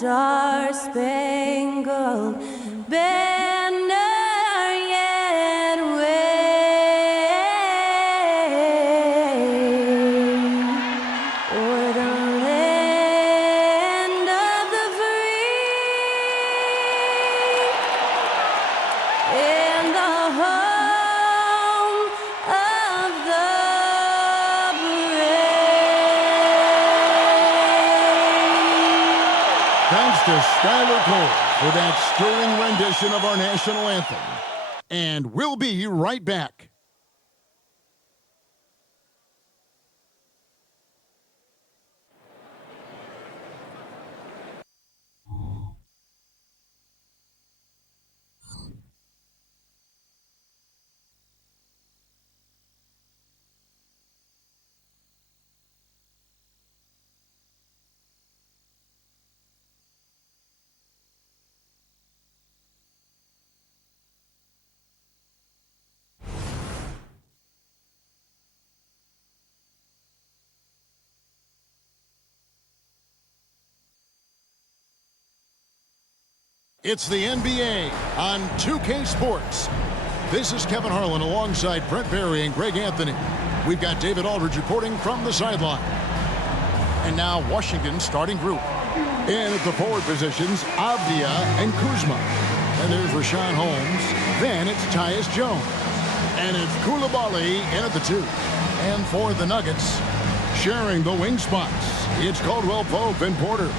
star-spangled banner yet wave o'er the land of the free and the home of the brave. Thanks to Skylar Cole for that stirring rendition of our national anthem. And we'll be right back. It's the NBA on 2K Sports. This is Kevin Harlan alongside Brent Barry and Greg Anthony. We've got David Aldridge reporting from the sideline. And now Washington's starting group. In at the forward positions, Avdia and Kuzma. And there's Rashawn Holmes. Then it's Tyus Jones. And it's Coulibaly in at the 2. And for the Nuggets, sharing the wing spots, it's Caldwell Pope and Porter.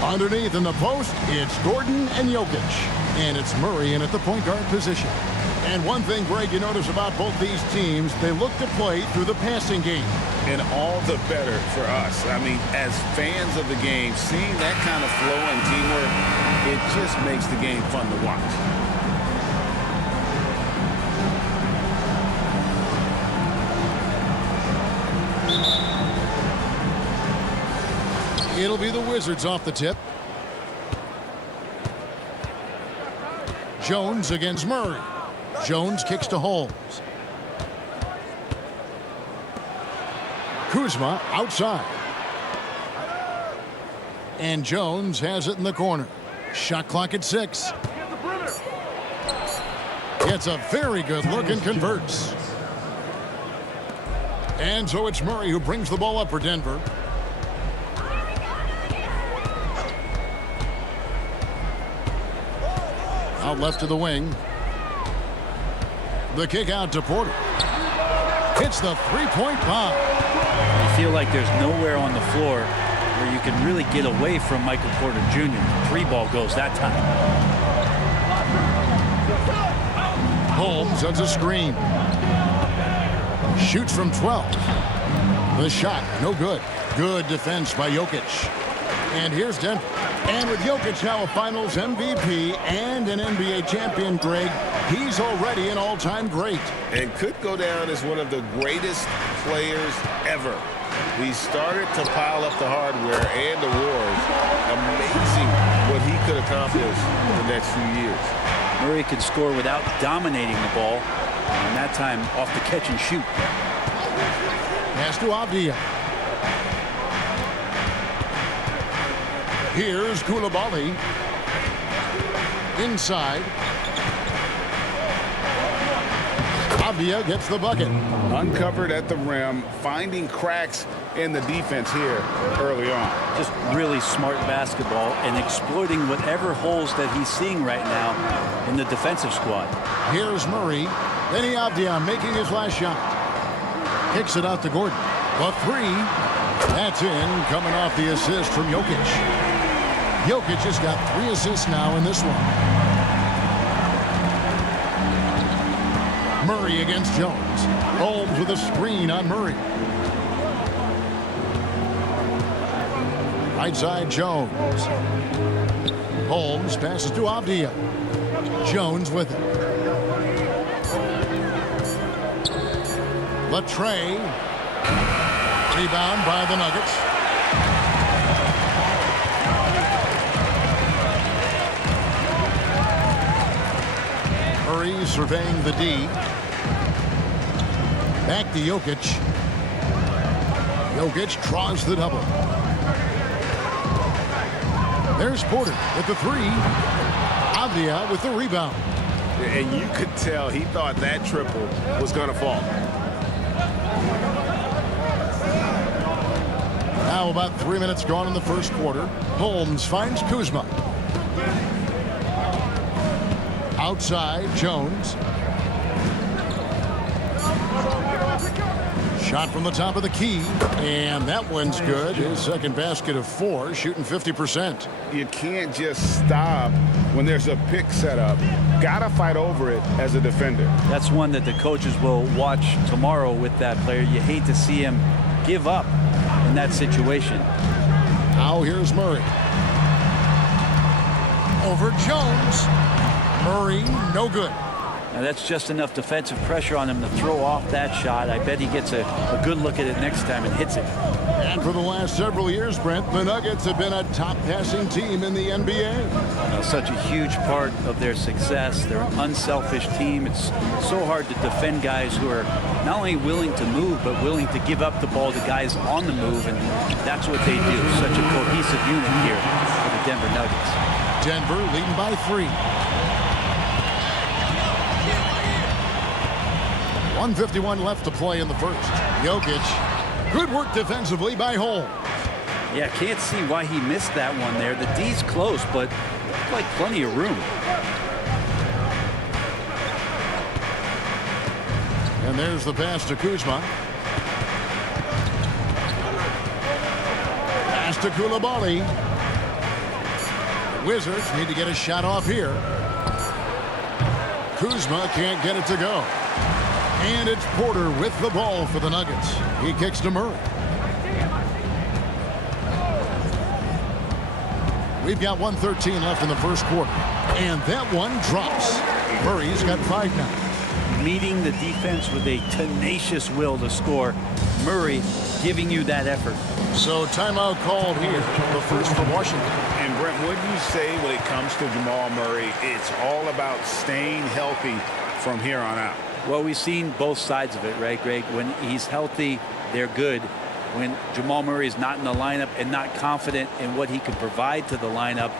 Underneath in the post, it's Gordon and Jokic. And it's Murray in at the point guard position. And one thing, Greg, you notice about both these teams, they look to play through the passing game. And all the better for us. I mean, as fans of the game, seeing that kind of flow and teamwork, it just makes the game fun to watch. It'll be the Wizards off the tip. Jones against Murray. Jones kicks to Holmes. Kuzma outside. And Jones has it in the corner. Shot clock at 6. It's a very good look and converts. And so it's Murray who brings the ball up for Denver. Out left to the wing. The kick out to Porter. Hits the three-point bomb. You feel like there's nowhere on the floor where you can really get away from Michael Porter Jr. Three ball goes that time. Holmes sends a screen. Shoots from 12. The shot, no good. Good defense by Jokic. And here's Denver. And with Jokic now a Finals MVP and an NBA champion, Greg, he's already an all-time great. And could go down as one of the greatest players ever. He started to pile up the hardware and the wars. Amazing what he could accomplish in the next few years. Murray can score without dominating the ball, and that time off the catch and shoot. Pass to Avdia. Here's Coulibaly. Inside. Avdia gets the bucket. Uncovered at the rim, finding cracks in the defense here early on. Just really smart basketball and exploiting whatever holes that he's seeing right now in the defensive squad. Here's Murray. Then Avdia making his last shot. Kicks it out to Gordon. A 3. That's in, coming off the assist from Jokic. Jokic has got 3 assists now in this one. Murray against Jones. Holmes with a screen on Murray. Right side Jones. Holmes passes to Avdia. Jones with it. Latrey. Rebound by the Nuggets. Murray surveying the D. Back to Jokic. Jokic draws the double. There's Porter with the three. Avdia with the rebound. And you could tell he thought that triple was going to fall. Now about 3 minutes gone in the first quarter. Holmes finds Kuzma. Outside, Jones. Shot from the top of the key, and that one's good. His second basket of 4, shooting 50%. You can't just stop when there's a pick set up. Gotta fight over it as a defender. That's one that the coaches will watch tomorrow with that player. You hate to see him give up in that situation. Now here's Murray. Over Jones. Murray, no good. Now that's just enough defensive pressure on him to throw off that shot. I bet he gets a good look at it next time and hits it. And for the last several years, Brent, the Nuggets have been a top passing team in the NBA. Such a huge part of their success. They're an unselfish team. It's so hard to defend guys who are not only willing to move, but willing to give up the ball to guys on the move, and that's what they do. Such a cohesive unit here for the Denver Nuggets. Denver leading by 3. 1:51 left to play in the first. Jokic, good work defensively by Holmes. Yeah, can't see why he missed that one there. The D's close, but looked like plenty of room. And there's the pass to Kuzma. Pass to Coulibaly. Wizards need to get a shot off here. Kuzma can't get it to go. And it's Porter with the ball for the Nuggets. He kicks to Murray. We've got 1:13 left in the first quarter. And that one drops. Murray's got 5 now. Meeting the defense with a tenacious will to score. Murray giving you that effort. So timeout called here. The first for Washington. And Brent, what do you say when it comes to Jamal Murray? It's all about staying healthy from here on out. Well, we've seen both sides of it, right, Greg? When he's healthy, they're good. When Jamal Murray is not in the lineup and not confident in what he can provide to the lineup,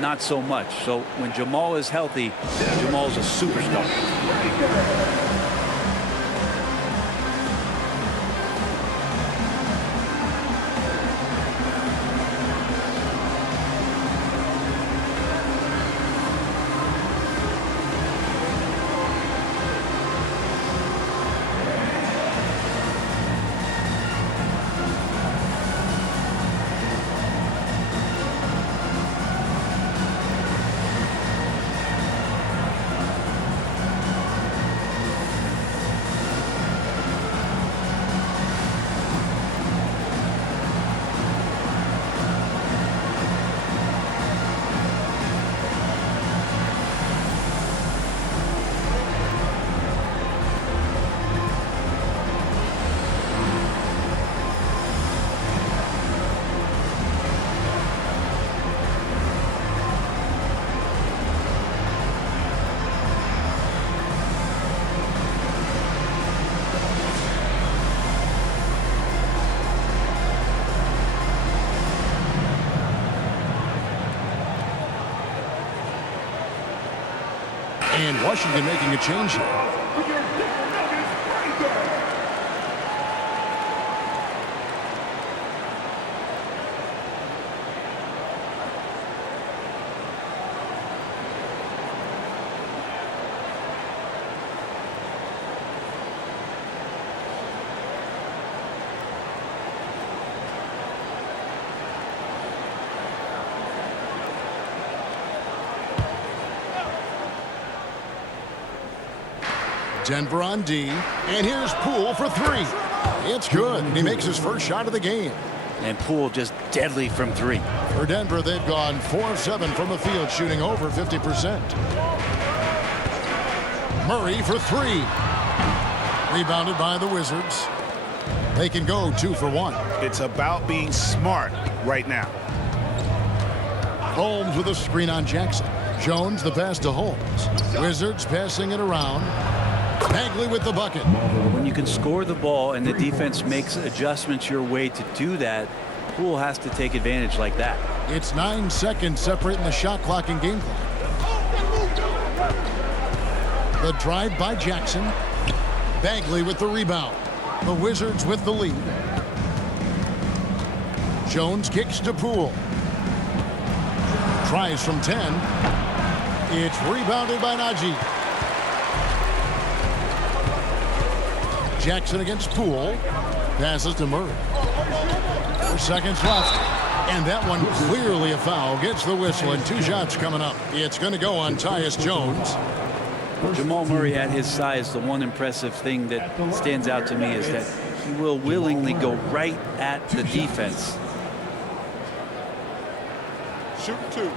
not so much. So when Jamal is healthy, Jamal's a superstar. And Washington making a change here. Denver on D, and here's Poole for 3. It's good. He makes his first shot of the game. And Poole just deadly from 3. For Denver, they've gone 4 of 7 from the field, shooting over 50%. Murray for 3. Rebounded by the Wizards. They can go 2 for 1. It's about being smart right now. Holmes with a screen on Jackson. Jones the pass to Holmes. Wizards passing it around. Bagley with the bucket. When you can score the ball and the defense makes adjustments your way to do that, Poole has to take advantage like that. It's 9 seconds separating the shot clock and game clock. The drive by Jackson. Bagley with the rebound. The Wizards with the lead. Jones kicks to Poole. Tries from 10. It's rebounded by Najee. Jackson against Poole. Passes to Murray. 4 seconds left. And that one clearly a foul. Gets the whistle and 2 shots coming up. It's going to go on Tyus Jones. Jamal Murray at his size, the one impressive thing that stands out to me is that he will willingly go right at the defense. Shoot 2.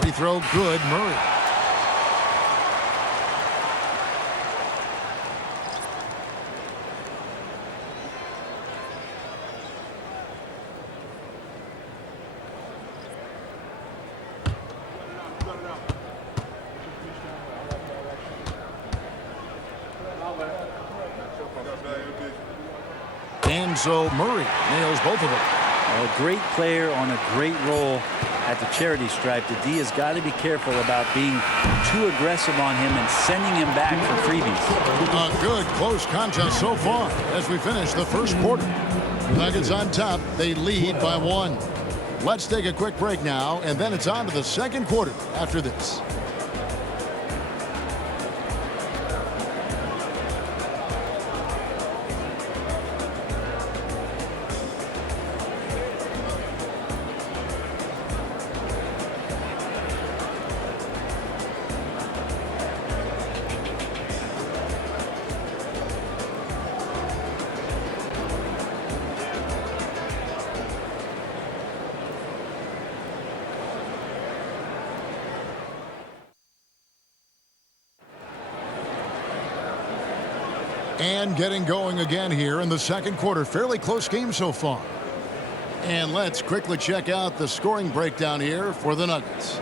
Free throw good. Murray. And so Murray nails both of them. A great player on a great role at the charity stripe. The D has got to be careful about being too aggressive on him and sending him back for freebies. A good close contest so far as we finish the first quarter. Nuggets on top. They lead by 1. Let's take a quick break now, and then it's on to the second quarter after this. And getting going again here in the second quarter. Fairly close game so far. And let's quickly check out the scoring breakdown here for the Nuggets.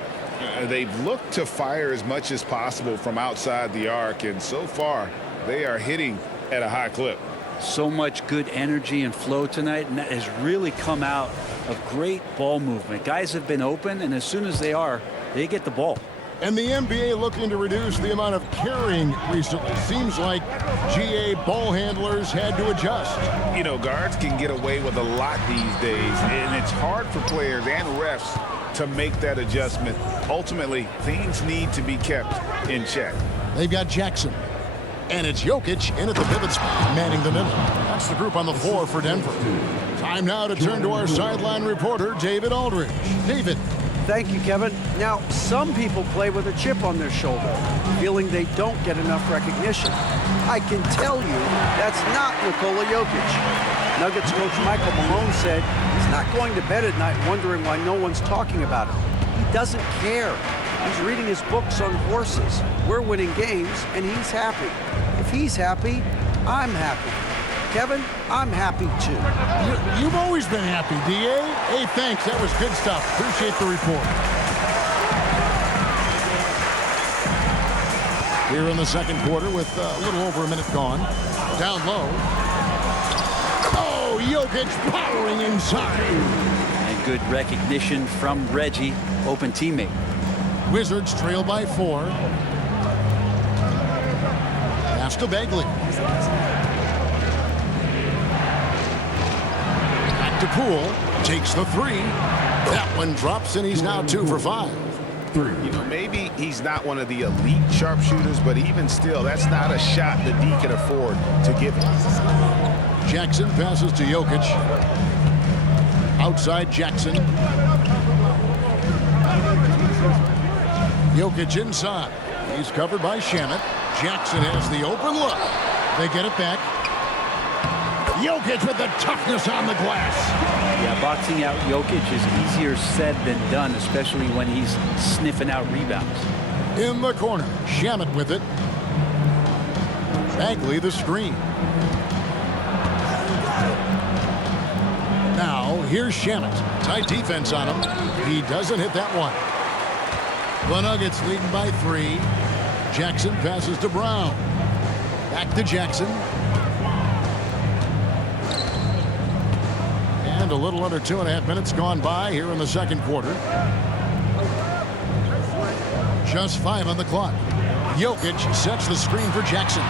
They've looked to fire as much as possible from outside the arc, and so far they are hitting at a high clip. So much good energy and flow tonight, and that has really come out of great ball movement. Guys have been open, and as soon as they get the ball. And the NBA looking to reduce the amount of carrying recently. Seems like GA ball handlers had to adjust. You know, guards can get away with a lot these days, and it's hard for players and refs to make that adjustment. Ultimately, things need to be kept in check. They've got Jackson. And it's Jokic in at the pivot spot, manning the middle. That's the group on the floor for Denver. Time now to turn to our sideline reporter, David Aldridge. David. Thank you, Kevin. Now, some people play with a chip on their shoulder, feeling they don't get enough recognition. I can tell you that's not Nikola Jokic. Nuggets coach Michael Malone said he's not going to bed at night wondering why no one's talking about him. He doesn't care. He's reading his books on horses. We're winning games, and he's happy. If he's happy, I'm happy. Kevin, I'm happy too. You've always been happy, D.A. Hey, thanks. That was good stuff. Appreciate the report. Here in the second quarter with a little over a minute gone. Down low. Oh, Jokic powering inside. And good recognition from Reggie, open teammate. Wizards trail by 4. Pass to Bagley. To Poole, takes the 3. That one drops, and he's now 2 for 5. You know, maybe he's not one of the elite sharpshooters, but even still, that's not a shot that D can afford to give him. Jackson passes to Jokic. Outside Jackson. Jokic inside. He's covered by Shamet. Jackson has the open look. They get it back. Jokic with the toughness on the glass. Yeah, boxing out Jokic is easier said than done, especially when he's sniffing out rebounds. In the corner, Shamet with it. Bagley the screen. Now, here's Shamet. Tight defense on him. He doesn't hit that one. The Nuggets leading by 3. Jackson passes to Brown. Back to Jackson. And a little under 2.5 minutes gone by here in the second quarter. Just 5 on the clock. Jokic sets the screen for Jackson.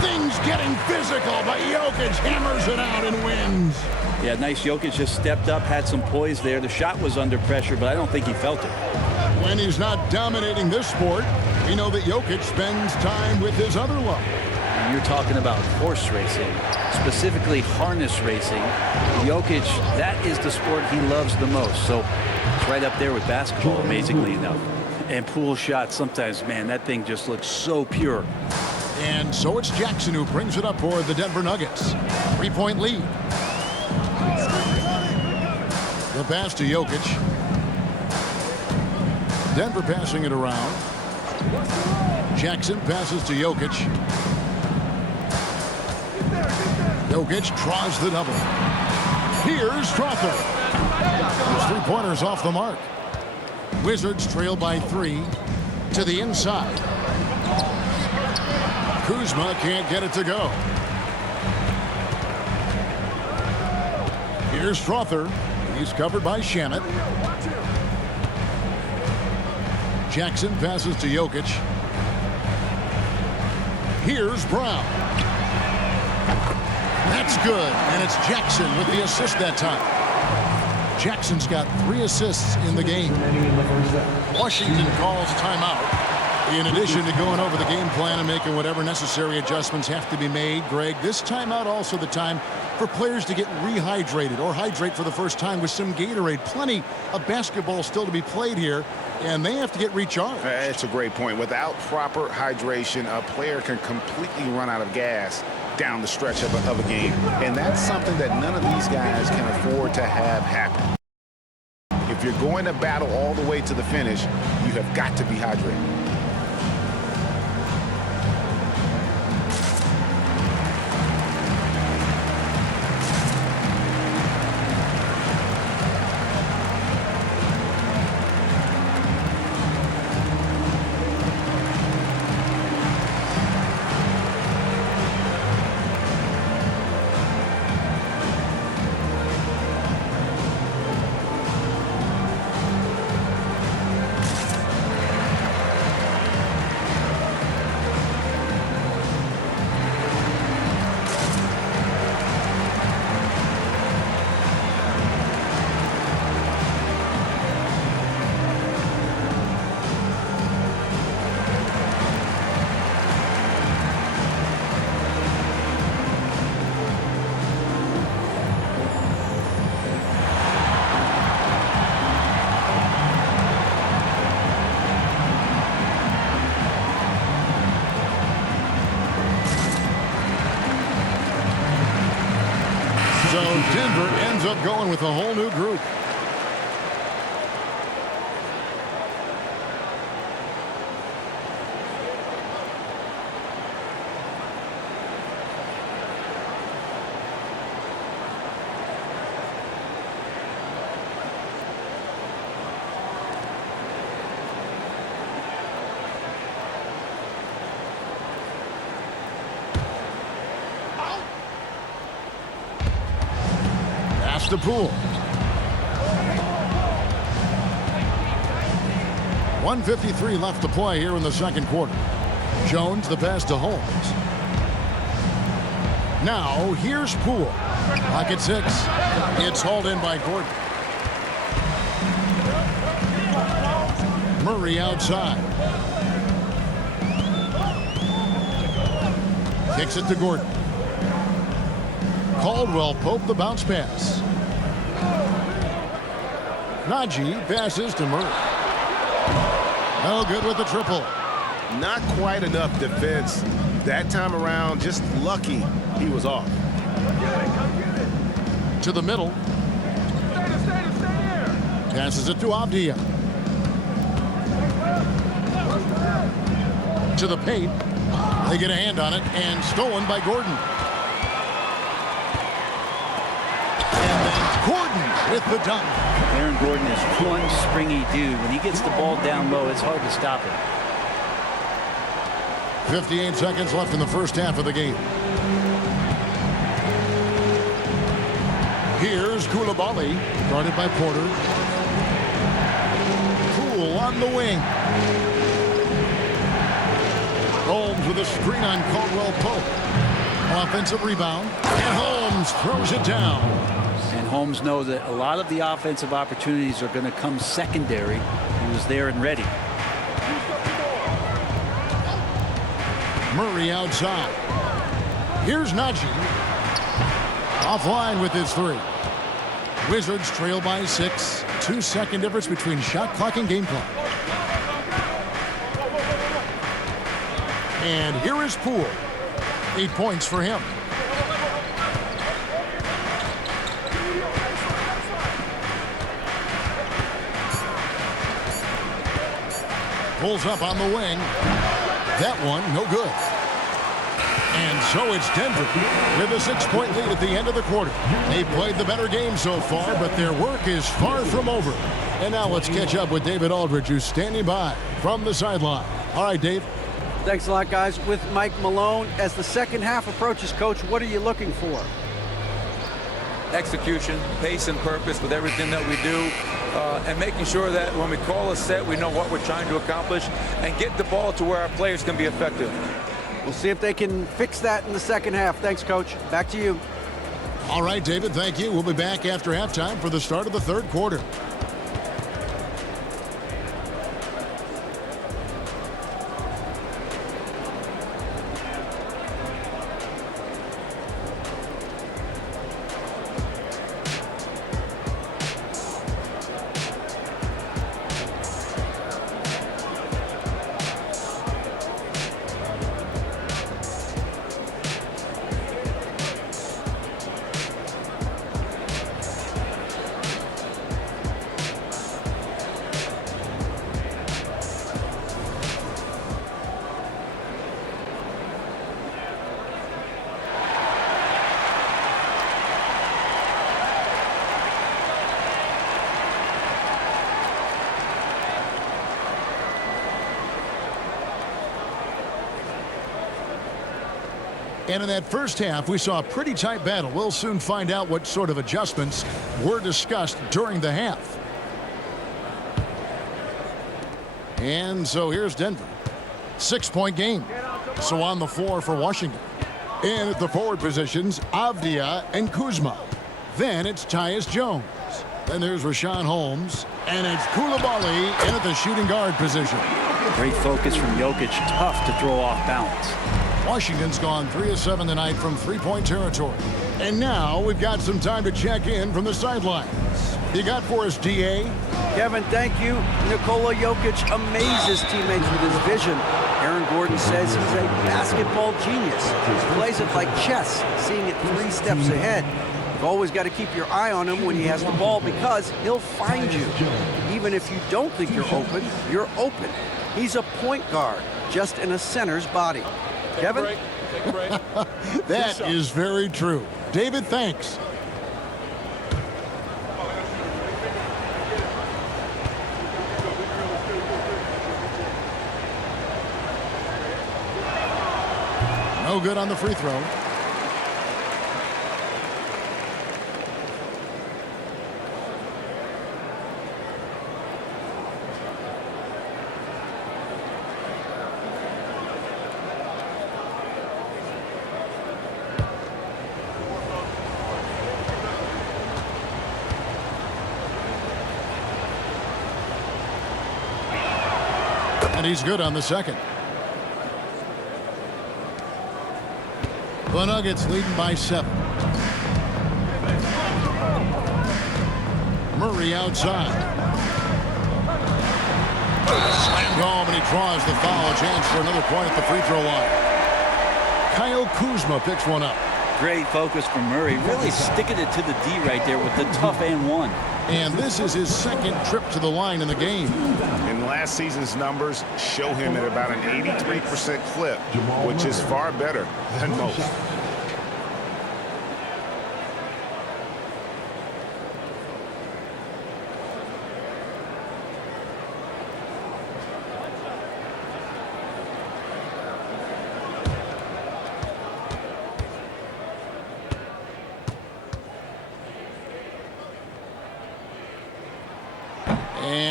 Things getting physical, but Jokic hammers it out and wins. Yeah, nice. Jokic just stepped up, had some poise there. The shot was under pressure, but I don't think he felt it. When he's not dominating this sport, we know that Jokic spends time with his other love. You're talking about horse racing, specifically harness racing. Jokic, that is the sport he loves the most. So it's right up there with basketball, amazingly enough. And pool shots, sometimes, man, that thing just looks so pure. And so it's Jackson who brings it up for the Denver Nuggets. 3-point lead. The pass to Jokic. Denver passing it around. Jackson passes to Jokic. Jokic draws the double. Here's Strawther. His three-pointers off the mark. Wizards trail by 3 to the inside. Kuzma can't get it to go. Here's Strawther. He's covered by Shamet. Jackson passes to Jokic. Here's Brown. That's good, and it's Jackson with the assist that time. Jackson's got 3 assists in the game. Washington calls timeout. In addition to going over the game plan and making whatever necessary adjustments have to be made, Greg, this timeout also the time for players to get rehydrated or hydrate for the first time with some Gatorade. Plenty of basketball still to be played here, and they have to get recharged. That's a great point. Without proper hydration, a player can completely run out of gas down the stretch of a game. And that's something that none of these guys can afford to have happen. If you're going to battle all the way to the finish, you have got to be hydrated. So Denver ends up going with a whole new group. The Poole. 1:53 left to play here in the second quarter. Jones the pass to Holmes. Now here's Poole. Pocket 6. It's hauled in by Gordon. Murray outside. Kicks it to Gordon. Caldwell Pope the bounce pass. Najee passes to Murray. No good with the triple. Not quite enough defense that time around. Just lucky he was off. To the middle. Passes it to Avdia. To the paint. They get a hand on it and stolen by Gordon. And then Gordon with the dunk. Aaron Gordon is one springy dude. When he gets the ball down low, it's hard to stop him. 58 seconds left in the first half of the game. Here's Koulibaly, guarded by Porter. Poole on the wing. Holmes with a screen on Caldwell Pope. Offensive rebound. And Holmes throws it down. And Holmes knows that a lot of the offensive opportunities are going to come secondary. He was there and ready. Murray outside. Here's Najee. Offline with his three. Wizards trail by 6. 2-second difference between shot clock and game clock. And here is Poole. 8 points for him. Pulls up on the wing. That one, no good. And so it's Denver with a 6-point lead at the end of the quarter. They played the better game so far, but their work is far from over. And now let's catch up with David Aldridge, who's standing by from the sideline. All right, Dave. Thanks a lot, guys. With Mike Malone, as the second half approaches, Coach, what are you looking for? Execution, pace and purpose with everything that we do, and making sure that when we call a set, we know what we're trying to accomplish and get the ball to where our players can be effective. We'll see if they can fix that in the second half. Thanks, Coach. Back to you. All right, David, thank you. We'll be back after halftime for the start of the third quarter. And in that first half, we saw a pretty tight battle. We'll soon find out what sort of adjustments were discussed during the half. And so here's Denver. 6-point game. So on the floor for Washington. And at the forward positions, Avdia and Kuzma. Then it's Tyus Jones. Then there's Rashawn Holmes. And it's Koulibaly in at the shooting guard position. Great focus from Jokic. Tough to throw off balance. Washington's gone 3 of 7 tonight from three-point territory. And now we've got some time to check in from the sidelines. You got for us, D.A.? Kevin, thank you. Nikola Jokic amazes teammates with his vision. Aaron Gordon says he's a basketball genius. He plays it like chess, seeing it 3 steps ahead. You've always got to keep your eye on him when he has the ball because he'll find you. Even if you don't think you're open, you're open. He's a point guard, just in a center's body. Kevin? That is very true. David, thanks. No good on the free throw. And he's good on the second. The Nuggets leading by 7. Murray outside. Slammed home, and he draws the foul. A chance for another point at the free throw line. Kyle Kuzma picks one up. Great focus from Murray. Really sticking it to the D right there with the tough and one. And this is his second trip to the line in the game. And last season's numbers show him at about an 83% clip, which is far better than most.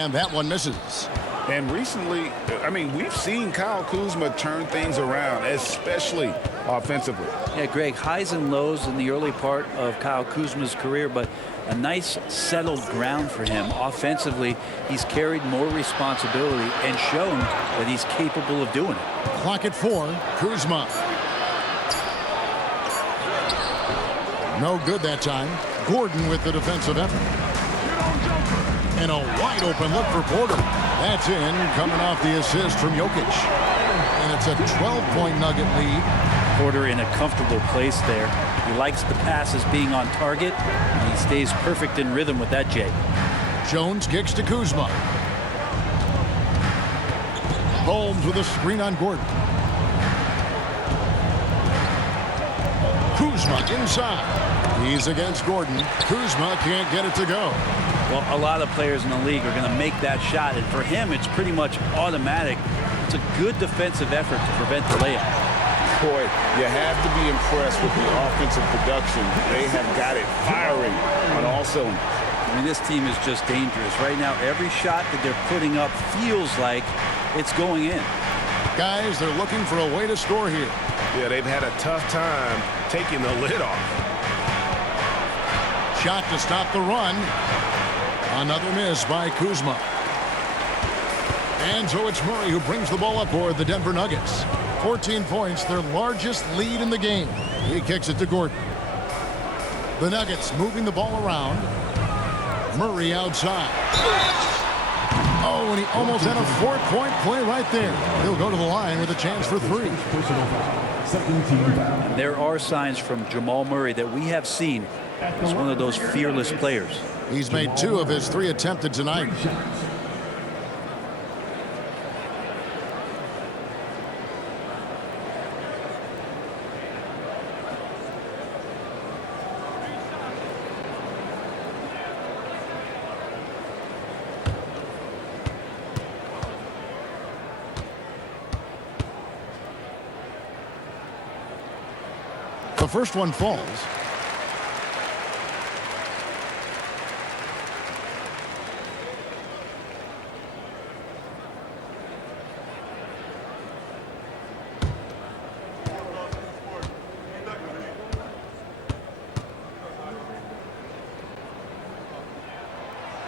And that one misses. And recently, I mean, we've seen Kyle Kuzma turn things around, especially offensively. Yeah, Greg, highs and lows in the early part of Kyle Kuzma's career, but a nice settled ground for him. Offensively, he's carried more responsibility and shown that he's capable of doing it. Clock at 4. Kuzma. No good that time. Gordon with the defensive effort. And a wide open look for Porter. That's in, coming off the assist from Jokic. And it's a 12-point Nugget lead. Porter in a comfortable place there. He likes the passes being on target, and he stays perfect in rhythm with that, Jay. Jones kicks to Kuzma. Holmes with a screen on Gordon. Kuzma inside. He's against Gordon. Kuzma can't get it to go. Well, a lot of players in the league are going to make that shot, and for him, it's pretty much automatic. It's a good defensive effort to prevent the layup. Boy, you have to be impressed with the offensive production. They have got it firing on all cylinders. I mean, this team is just dangerous. Right now, every shot that they're putting up feels like it's going in. Guys, they're looking for a way to score here. Yeah, they've had a tough time taking the lid off. Shot to stop the run. Another miss by Kuzma. And so it's Murray who brings the ball up for the Denver Nuggets. 14 points, their largest lead in the game. He kicks it to Gordon. The Nuggets moving the ball around. Murray outside. Oh, and he almost had a 4-point play right there. He'll go to the line with a chance for 3. And there are signs from Jamal Murray that we have seen as one of those fearless players. He's made 2 of his 3 attempted tonight. The first one falls.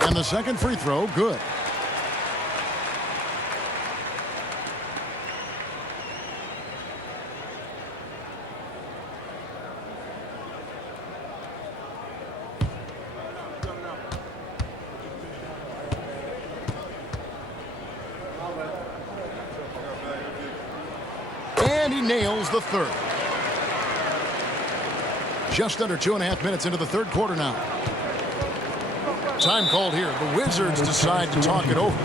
And the second free throw, good. And he nails the third. Just under 2.5 minutes into the third quarter now. Time called here. The Wizards decide to talk it over.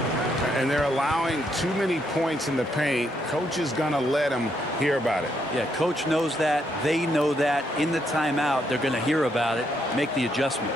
And they're allowing too many points in the paint. Coach is going to let them hear about it. Yeah, coach knows that. They know that. In the timeout, they're going to hear about it, make the adjustment.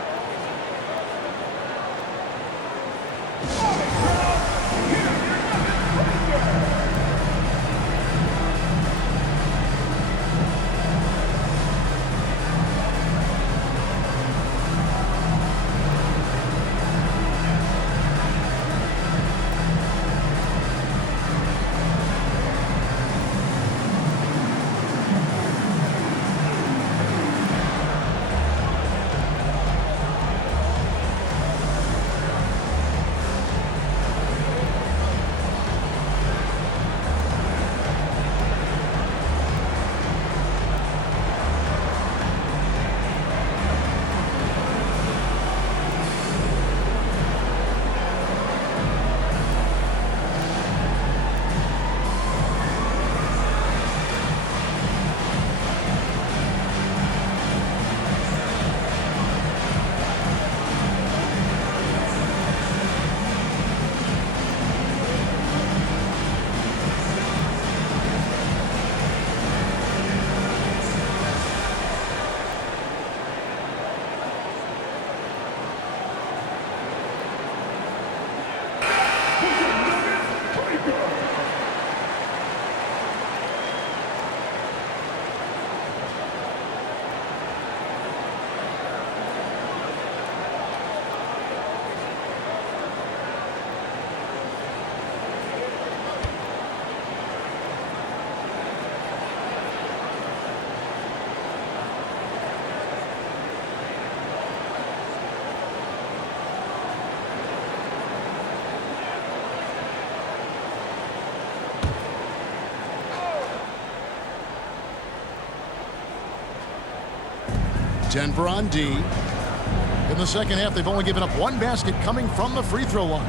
Denver on D. In the second half, they've only given up one basket coming from the free throw line.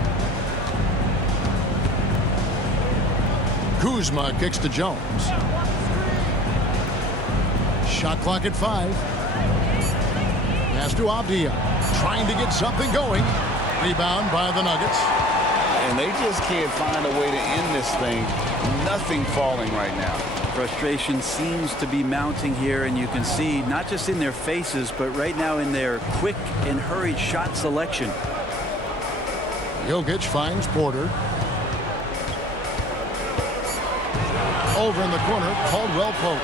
Kuzma kicks to Jones. Shot clock at 5. Pass to Avdia. Trying to get something going. Rebound by the Nuggets. And they just can't find a way to end this thing. Nothing falling right now. Frustration seems to be mounting here, and you can see not just in their faces, but right now in their quick and hurried shot selection. Jokic finds Porter. Over in the corner, Caldwell Pope.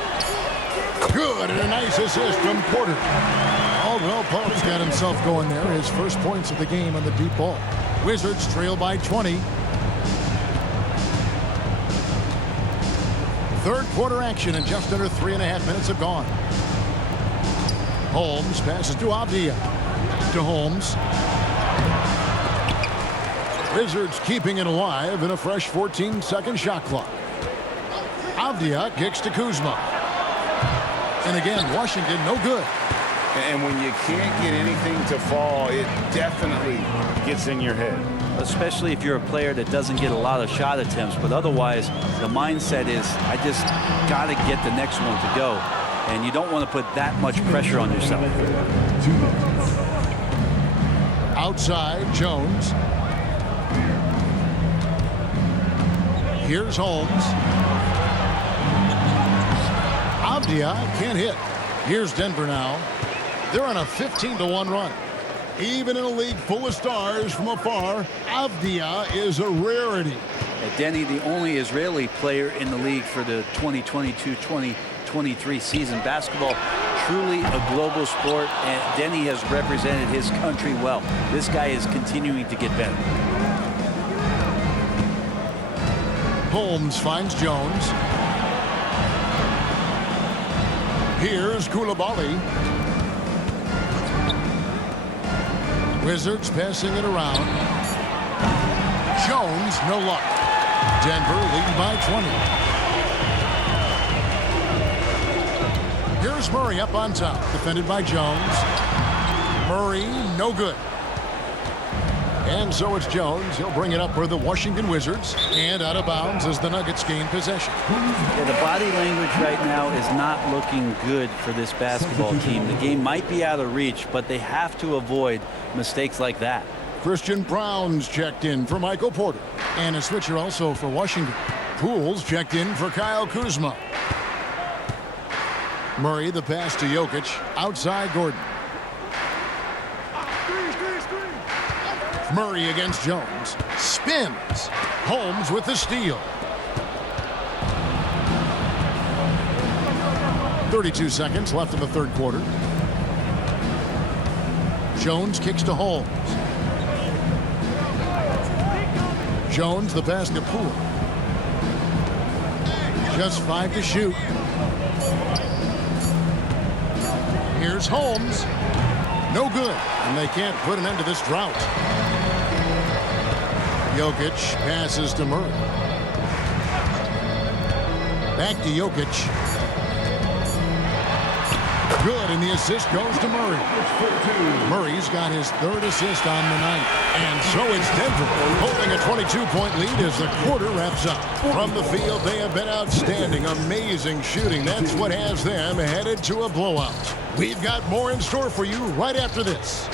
Good, and a nice assist from Porter. Caldwell Pope's got himself going there. His first points of the game on the deep ball. Wizards trail by 20. Third quarter action, and just under 3.5 minutes have gone. Holmes passes to Avdia. To Holmes. Wizards keeping it alive in a fresh 14-second shot clock. Avdia kicks to Kuzma. And again, Washington no good. And when you can't get anything to fall, it definitely gets in your head. Especially if you're a player that doesn't get a lot of shot attempts, but otherwise the mindset is, I just got to get the next one to go, and you don't want to put that much pressure on yourself. Outside, Jones. Here's Holmes. Avdia can't hit. Here's Denver now. They're on a 15-1 run. Even in a league full of stars from afar, Avdia is a rarity. Denny, the only Israeli player in the league for the 2022-2023 season. Basketball, truly a global sport, and Denny has represented his country well. This guy is continuing to get better. Holmes finds Jones. Here's Koulibaly. Wizards passing it around. Jones, no luck. Denver leading by 20. Here's Murray up on top, defended by Jones. Murray, no good. And so it's Jones. He'll bring it up for the Washington Wizards. And out of bounds as the Nuggets gain possession. Yeah, the body language right now is not looking good for this basketball team. The game might be out of reach, but they have to avoid mistakes like that. Christian Brown's checked in for Michael Porter. And a switcher also for Washington. Poole's checked in for Kyle Kuzma. Murray, the pass to Jokic. Outside Gordon. Murray against Jones. Spins. Holmes with the steal. 32 seconds left in the third quarter. Jones kicks to Holmes. Jones, the pass to Poole. Just 5 to shoot. Here's Holmes. No good. And they can't put an end to this drought. Jokic passes to Murray. Back to Jokic. Good, and the assist goes to Murray. Murray's got his third assist on the night. And so it's Denver holding a 22-point lead as the quarter wraps up. From the field, they have been outstanding. Amazing shooting. That's what has them headed to a blowout. We've got more in store for you right after this.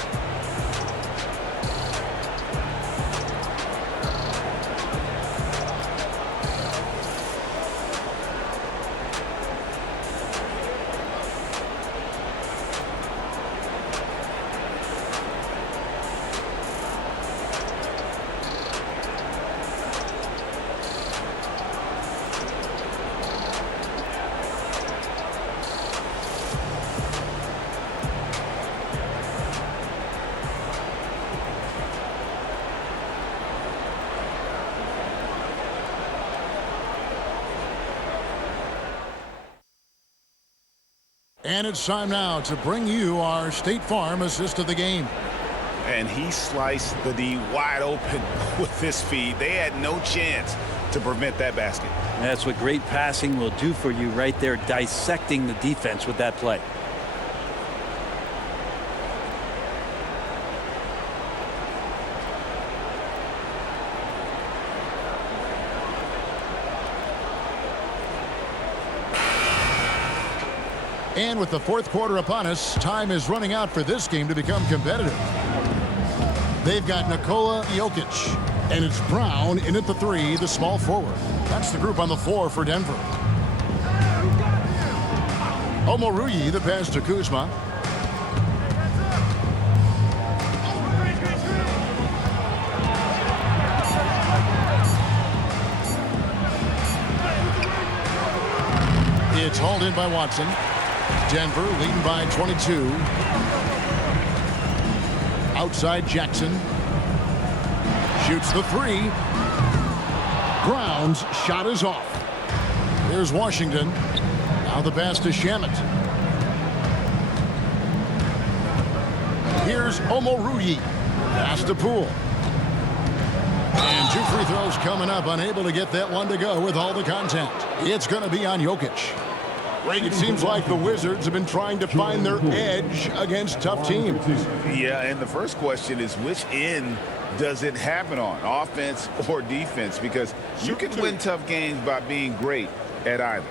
And it's time now to bring you our State Farm assist of the game. And he sliced the D wide open with his feed. They had no chance to prevent that basket. That's what great passing will do for you right there, dissecting the defense with that play. And with the fourth quarter upon us, time is running out for this game to become competitive. They've got Nikola Jokic, and it's Brown in at the 3, the small forward. That's the group on the floor for Denver. Omoruyi, the pass to Kuzma. It's hauled in by Watson. Denver leading by 22. Outside Jackson. Shoots the 3. Brown's shot is off. There's Washington. Now the pass to Shamet. Here's Omoruyi. Pass to Poole. And 2 free throws coming up. Unable to get that one to go with all the contact. It's going to be on Jokic. It seems like the Wizards have been trying to find their edge against tough teams. Yeah, and the first question is which end does it happen on, offense or defense? Because you can win tough games by being great at either.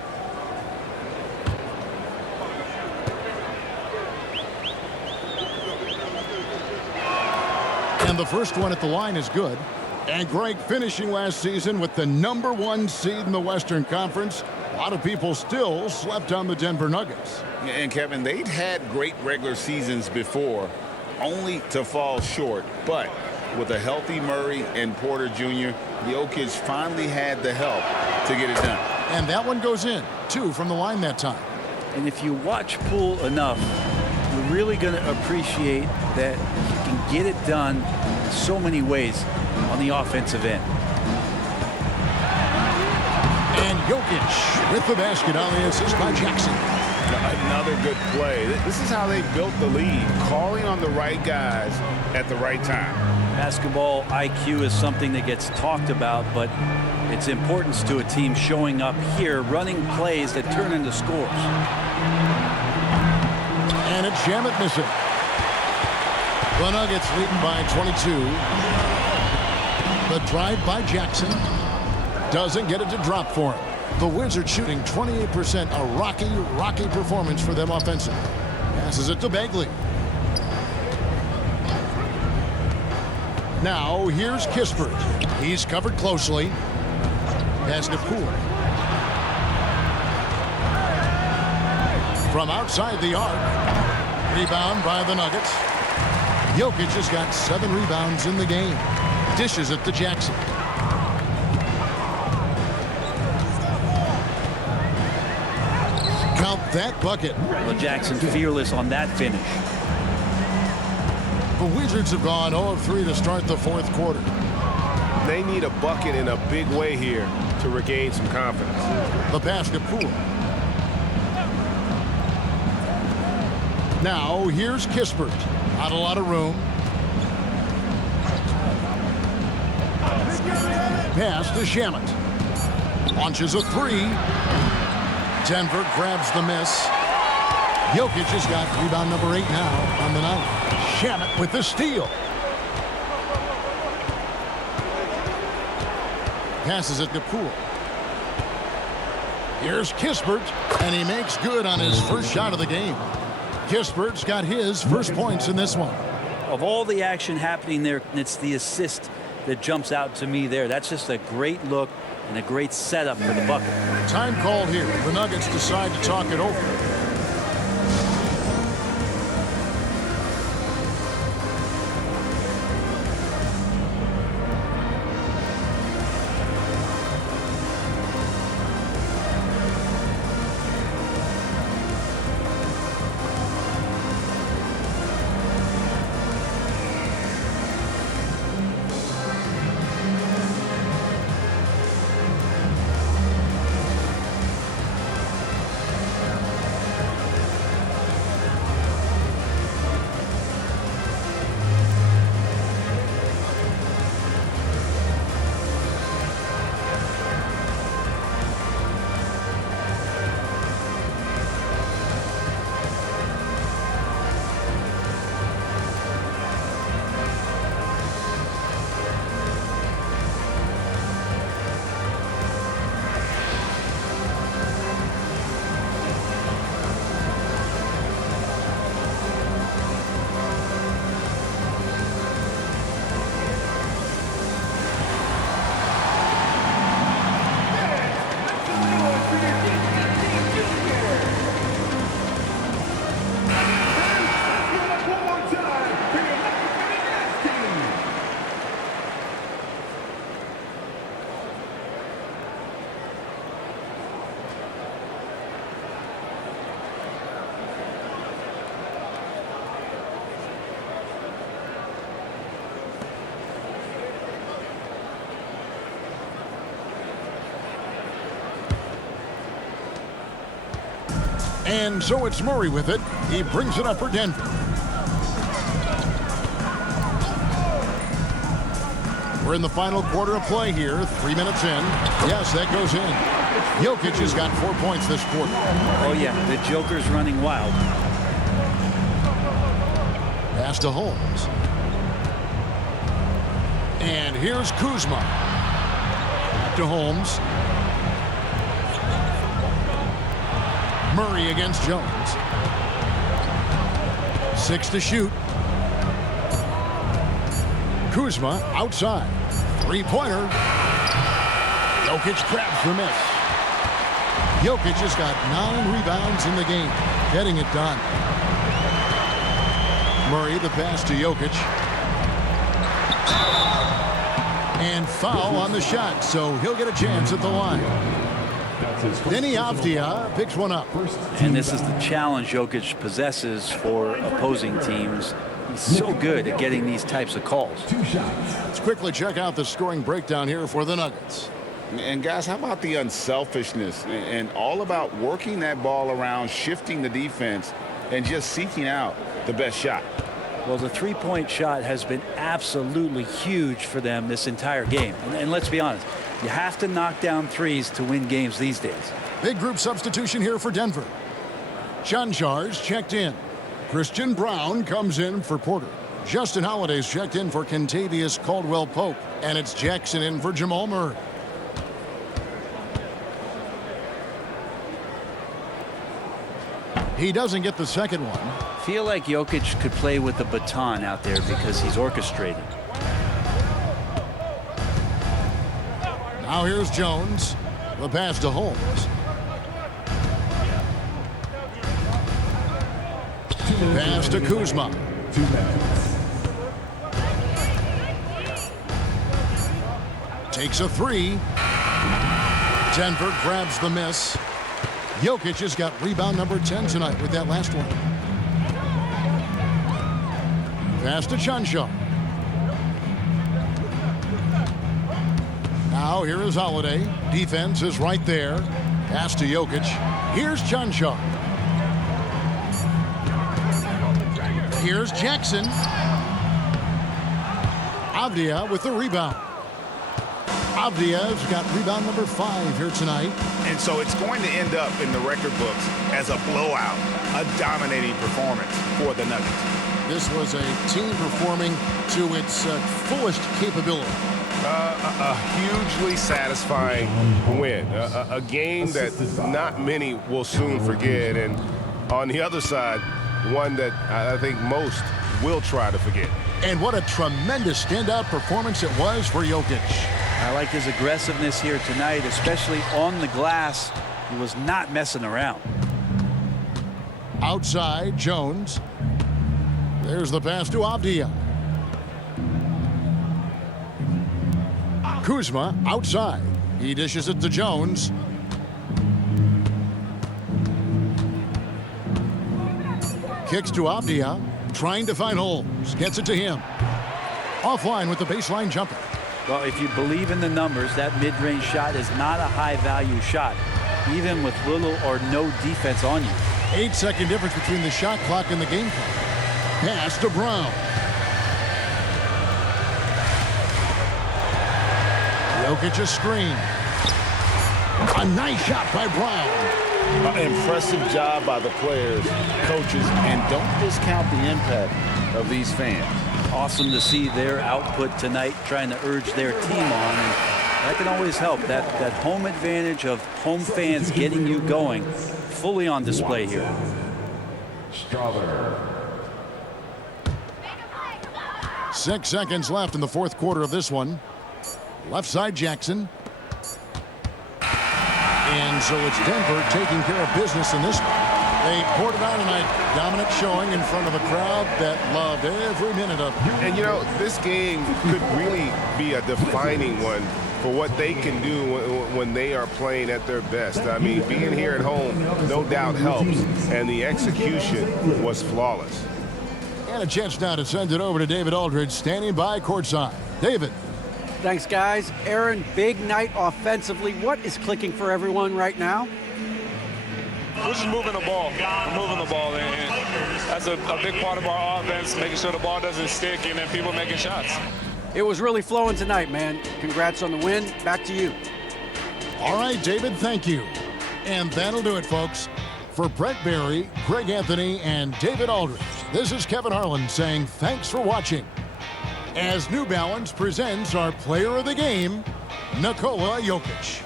And the first one at the line is good. And Greg finishing last season with the #1 seed in the Western Conference. A lot of people still slept on the Denver Nuggets. And Kevin, they'd had great regular seasons before, only to fall short. But with a healthy Murray and Porter Jr., Jokic finally had the help to get it done. And that one goes in. 2 from the line that time. And if you watch Poole enough, you're really going to appreciate that he can get it done in so many ways on the offensive end. And Jokic with the basket on the assist by Jackson. Another good play. This is how they built the lead, calling on the right guys at the right time. Basketball IQ is something that gets talked about, but its importance to a team showing up here, running plays that turn into scores. And it's Shamet missing. The Nuggets leading by 22. The drive by Jackson doesn't get it to drop for him. The Wizards shooting 28%, a rocky performance for them offensively. Passes it to Bagley. Now here's Kispert. He's covered closely. Pass to Poole. From outside the arc. Rebound by the Nuggets. Jokic has got 7 rebounds in the game. Dishes it to Jackson. Count that bucket. Well, Jackson fearless on that finish. The Wizards have gone 0 of 3 to start the fourth quarter. They need a bucket in a big way here to regain some confidence. The pass to Poole. Now here's Kispert. Not a lot of room. Pass to Shamet. Launches a 3. Denver grabs the miss. Jokic has got rebound number 8 now on the night. Shamet with the steal. Passes it to Poole. Here's Kispert, and he makes good on his first shot of the game. Kispert's got his first points in this one. Of all the action happening there, it's the assist that jumps out to me there. That's just a great look and a great setup for the bucket. Time called here. The Nuggets decide to talk it over. And so it's Murray with it. He brings it up for Denver. We're in the final quarter of play here. 3 minutes in. Yes, that goes in. Jokic has got 4 points this quarter. Oh, yeah, the Joker's running wild. Pass to Holmes. And here's Kuzma. To Holmes. Murray against Jones. 6 to shoot. Kuzma outside. Three-pointer. Jokic grabs the miss. Jokic has got 9 rebounds in the game, getting it done. Murray, the pass to Jokic. And foul on the shot, so he'll get a chance at the line. Denny Avdia picks one up. And this is the challenge Jokic possesses for opposing teams. He's so good at getting these types of calls. Let's quickly check out the scoring breakdown here for the Nuggets. And guys, how about the unselfishness and all about working that ball around, shifting the defense, and just seeking out the best shot? Well, the three-point shot has been absolutely huge for them this entire game. And let's be honest, you have to knock down threes to win games these days. Big group substitution here for Denver. Chanjar's checked in. Christian Brown comes in for Porter. Justin Holiday's checked in for Kentavious Caldwell-Pope. And it's Jackson in for Jamal Murray. He doesn't get the second one. Feel like Jokic could play with the baton out there because he's orchestrated. Now here's Jones. The pass to Holmes. Pass to Kuzma. Takes a three. Denver grabs the miss. Jokic has got rebound number 10 tonight with that last one. Pass to Chanjar. Now here is Holiday. Defense is right there. Pass to Jokic. Here's Chanjar. Here's Jackson. Avdia with the rebound. Avdia's got rebound number 5 here tonight. And so it's going to end up in the record books as a blowout, a dominating performance for the Nuggets. This was a team performing to its fullest capability. A hugely satisfying win. A game that not many will soon forget. And on the other side, one that I think most will try to forget. And what a tremendous standout performance it was for Jokic. I like his aggressiveness here tonight, especially on the glass. He was not messing around. Outside, Jones. There's the pass to Avdia. Kuzma outside. He dishes it to Jones. Kicks to Avdia. Trying to find Holmes. Gets it to him. Offline with the baseline jumper. Well, if you believe in the numbers, that mid-range shot is not a high-value shot, even with little or no defense on you. 8-second difference between the shot clock and the game clock. Pass to Brown. Jokic's screen. A nice shot by Brown. Impressive job by the players, coaches, and don't discount the impact of these fans. Awesome to see their output tonight, trying to urge their team on. And that can always help. That home advantage of home fans getting you going, fully on display here. 6 seconds left in the fourth quarter of this one. Left side Jackson. And so it's Denver taking care of business in this one. They poured it on tonight. Dominant showing in front of a crowd that loved every minute of it. And, you know, this game could really be a defining one for what they can do when they are playing at their best. I mean, being here at home, no doubt helps. And the execution was flawless. And a chance now to send it over to David Aldridge, standing by courtside. David. Thanks, guys. Aaron, big night offensively. What is clicking for everyone right now? we're just moving the ball. We're moving the ball, and that's a big part of our offense, making sure the ball doesn't stick and then people making shots. It was really flowing tonight, man. Congrats on the win. Back to you. All right, David, thank you. And that'll do it, folks. For Brent Barry, Greg Anthony, and David Aldridge, this is Kevin Harlan saying thanks for watching. As New Balance presents our player of the game, Nikola Jokic.